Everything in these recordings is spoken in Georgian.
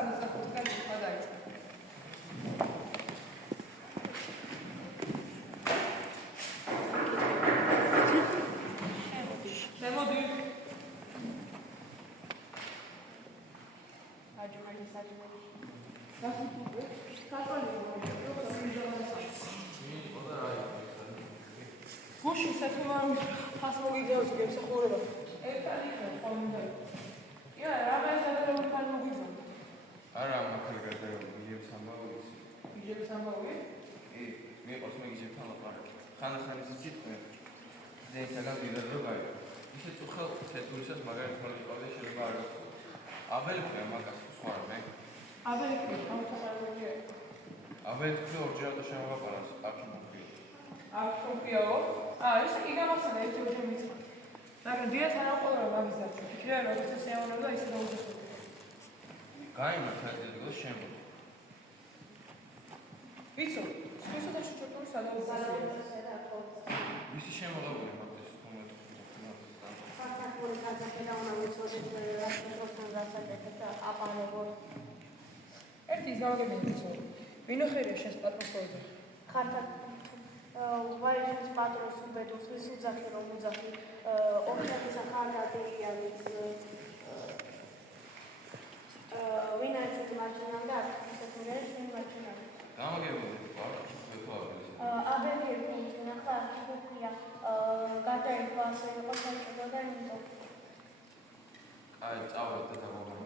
35-დან თქვა დაიწყო. მემოდი. აჯმელი საჯმელი. გასულა. კატოლიკე. გუში საქმე ფასმოგიგებს გემსახურება. ერთად იქნება ხოლმე. ია, რა შეიძლება ფასმოგიგებს? არა, მაგალითად გადაიღებს ამბავი. იგებს ამბავი? კი, მე ყოსმეგიჟებთან ლაპარაკობ. ხან-ხან ისიც იტყვი. ზეისაგან ვიდრე რო გაიგო. ისე წუხელ ცეთურისას მაგალითად მოიყავდა შეიძლება არ გქონდეს. აბელქრე მაგას სხვა მე. აბელქრე გამთვალიერებია. აბელქრე ორჯერ შემოვაყარას აკიმოქი. აკიმოქიო? ის კი გამახსენე ერთ-ერთი მიწა. მაგრამ დიას არ აყოლება მაგის დაცვა. შეიძლება როგორც შეაუნება ისე დაუძახო. გაიმართა ეს შემო. იცო, სხვათა შეჭრული სადავსია და ხო. მისი შემოღებული მოდის თუმცა. ფაქტობრივად გაზაფხულდა უნდა ვიცოდეთ რასთან დასაკეთეთ და აპარებო. ერთი ზავგები იცო. ვინოხერია შენს პატრონს? ხართა ვაიჟის პატრონს უბედოს ის უძახი რომ უძახი ორჯერ სახარდაიანის ვინაიცით მარჯვნიდან და ისეთუღერეს შენ მარჯვნიდან. გამაგებოდი, ვთქვი. აბელქრე ნახა ხუქია გადაიხვა ასე იყო საჭირო და იმიტომ. აი, წავედ და გამოგამო.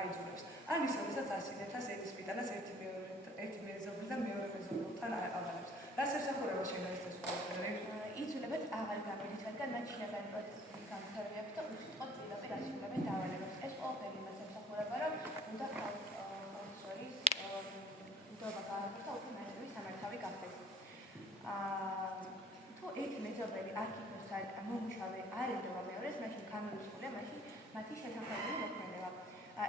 აიძულებს. ან ის როდესაც ასინეთას ენის მიტანას ერთი მეზობლი და მეორე მეზობელთან აყალებს. რას ემსახურება შეგაისწეს ყველაფერი? იცვლებენ აღარ გამოდით, რადგან მათ შინაგანი პროცესები განვითარებული აქვს და უწყოთ პირდაპირ ასრულებენ დავალებას. ეს ყველაფერი მას ემსახურება, რომ უნდა ხალხის ნდობა გაარკვევს და უფრო ნაირები სამართავი გახდეს. თუ ერთი მეზობელი არქიტექტორთან მომუშავე არ ედოვა მეორეს, მაშინ განუცხადია მაშინ მათი შეთანხმებული მოქმედება.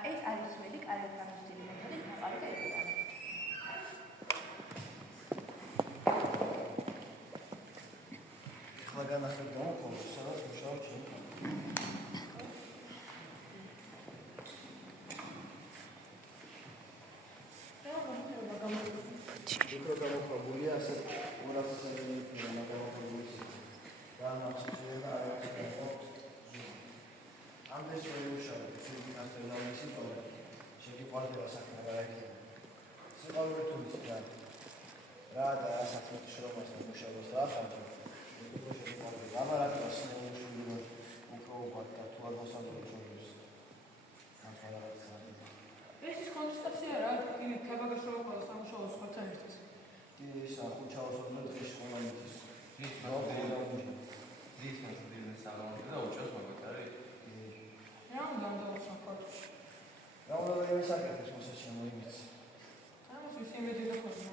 ეს არის ძველი კარიერის გამოცდილი მეთოდი, მოყავი და ეკუთვნება. ახლა განახილეთ გამოყენებას, სადაც მუშაობ ჩემი უფრო გამოყენებულია ასეთ 200-იანი გამოყენების განმარტება არ არის გამოყენებული. ამდენს შეუშავეთ ციგნასთან დავისიტოვე. შეგიყვარდება საქმე რა იქნება. სიყვარული თუ იცი რა და საქმე შრომას და მუშაობას დაახარჯო. აბარაკას მოუშვილო უკროუბად და თუ არ მოსამართლებს. ეს ის კონსტიტუცია რა, იგი ქაბაგაშოვა ყველა სამუშაო სხვათან ერთად. ის ახუჩაოს მომდეში ყველა მიწის. ის მასდილის სალონი და უჩას მაგათარი. რა უნდა დავუსახოთ? რა უნდა იმის აკეთებს მოსაჩემო იმიც. ამას ის იმედი გქონდა.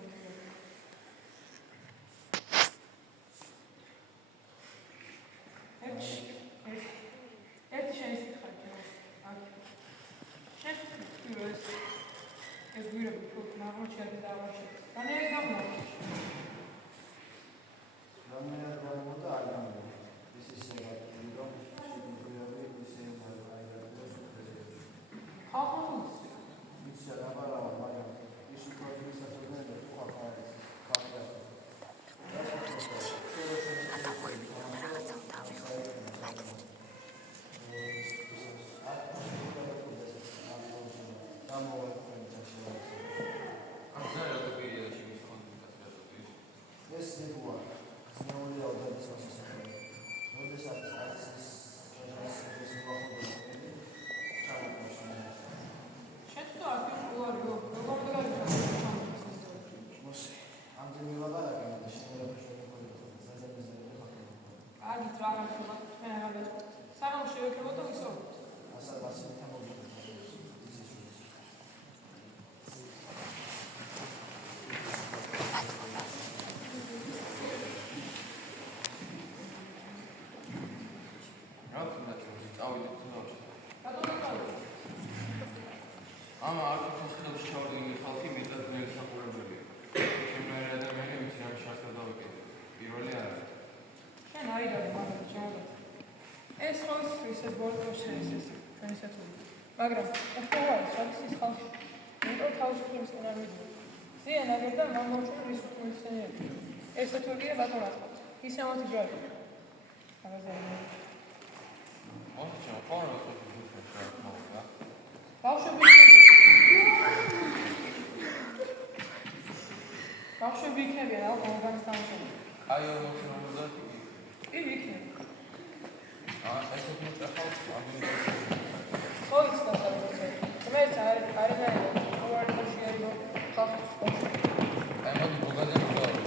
ერთი შენი სიტყვა აქ. შენ ეს გვირები თუ ნაღმოჩერდი და ამაშეთ. განერი გამოვა. რამე გამოვა და არ გამოვა. ის ისე რომ შეგვიძლია ისე ხალხო ფუნქცია. ისე აბარავა მაგრამ ის უკროების საწოდნელო თუ ხალხი ხალხი Ama artık hasta çağırdığım halkı millet mevzusa kurabiliyor. Şimdi adamın için şartlarda bakıyor. Bir rol yani. შენ აიდარ მაგათ ჯანდა. ეს ხოლმე ეს ბორტო შეიძლება განსაკუთრებით. მაგრამ ახლა არის ის ხალხი. ნიტო თავისუფლების კანონები. ზიან აგერდა მამოჩული ის ფუნქციონერი. ეს თურქია ბატონად. ის ამათი ჯარი. აღაზარდა. Olsun, sonra oturduğu ბავშვები იქნებიან რა კონგრესს თამაშობენ. აი ორგანიზატორი. იგი იქნება. ეს უფრო ახალ ამბიციები. ხო იცოდა საერთოდ. რომელიც არიან უარყოფაში არის ხალხის სპორტი. აი მოდი ბოგადე მოგავი.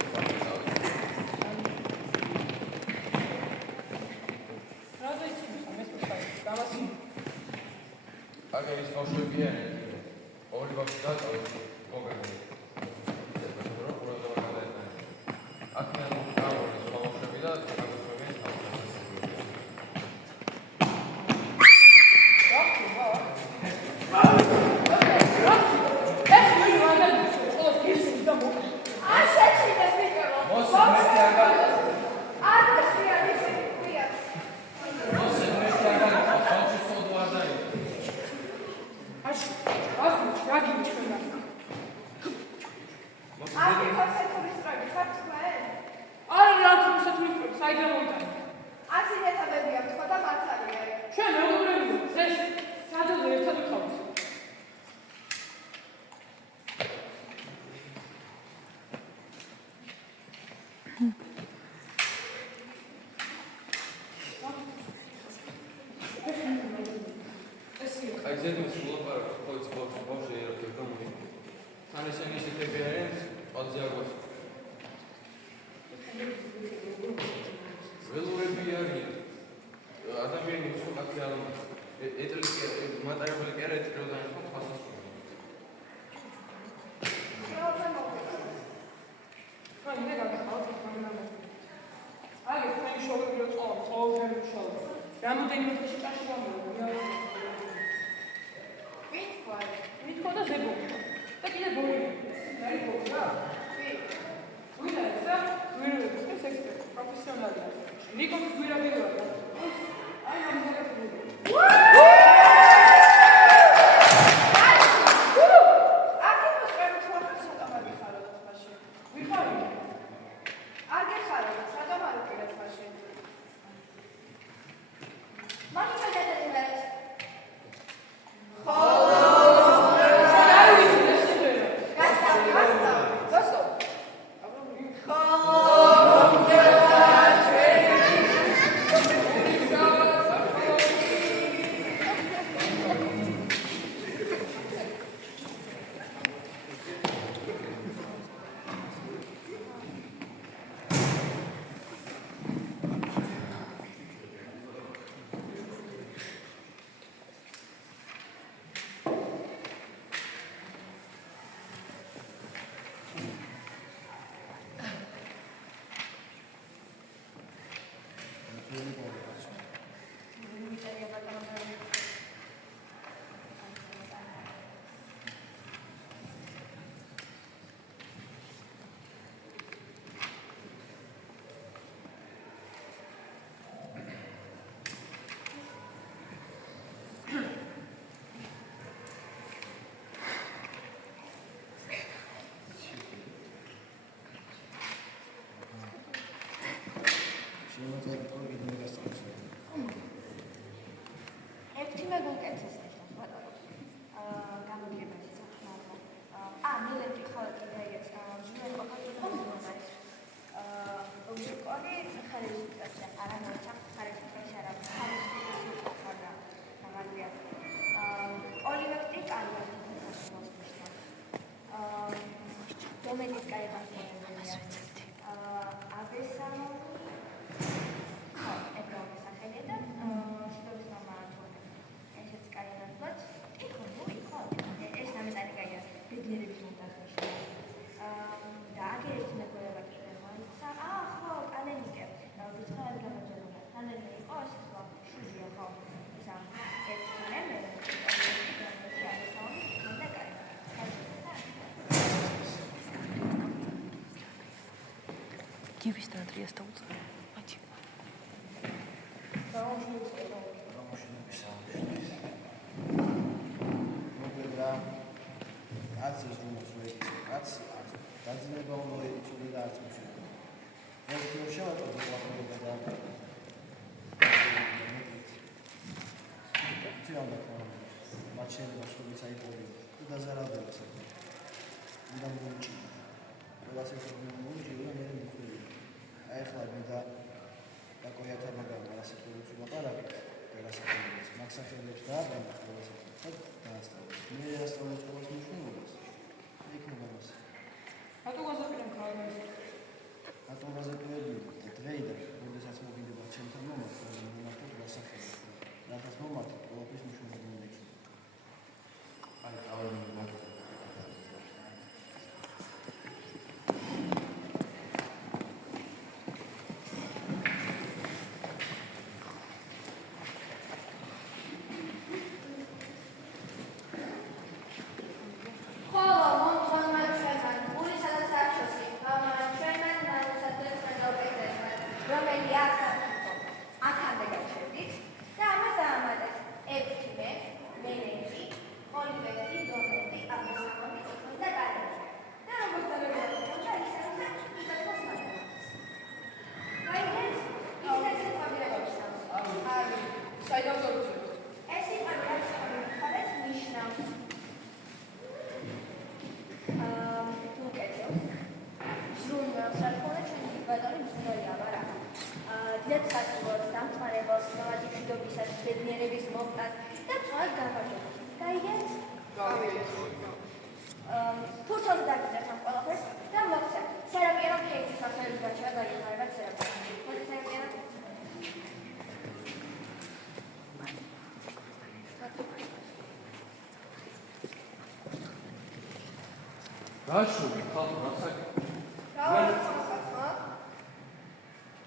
რაზე იცი ხომ ეს ხაი. გამასი. აგერ ის ბავშვებია. ორი ბავშვი დაწავეს ბოგადე. აი ზედმის მოლაპარაკე ყოველდღიური მუშაობა. Რამდენიმე დღეში კაში გამოვიდა. მითქვა და ზებონა. და კიდე ბორი. ნაი ბორი რა? ვინ არის და გვირაბების ექსპერტი, პროფესიონალია. ნიკოს გვირაბია. აი ამზადებული. გივის და ანდრიას დაუწყე. მათი. მოგება აცის რომს ვეცი დაძინება უნდა იწვი და არც მშვენიერი. ეს შევატო მოყოლება და ცირა მაჩერება შუბიც აიყვები და დაზარალდება. ვიდა მოვჭი. ყველასე მოვჭი და მე მოვხდი. ახლა მე და კოიათა მაგალითად ასე თორემ ვაპარაკე ვერასაკეთებს მაგსახელებს და ყველასე დაასწავლე. მე ასწავლე ყველას მნიშვნელობას. იქნება მას. რატო გაზაფრენ ქალებს? რატო გაზაფრენ დღეიდან როდესაც მოგიდება ჩემთან მომართვა მომართოთ გასახელებს. რადგან მომართოთ ყველაფრის მნიშვნელობა მექნება. აი თავი მომართოთ.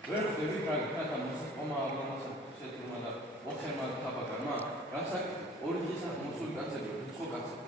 ვერ ხვდებით რა გქნათ ამ მოსაწყომა აბრამასა შეთურმა და ოხერმა თაბაკარმა, რასაც ორი დღისა მოსული კაცები, რიცხო კაცები.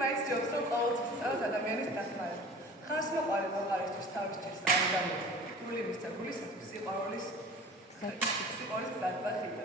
მაინც ჯობს რომ ყოველთვის სწავლოთ ადამიანის დახმარება. ხას მოყარე მოყარისთვის თავისთვის ამგამო. გული მისცა გულისათვის სიყვარულის დათბა ხიდა.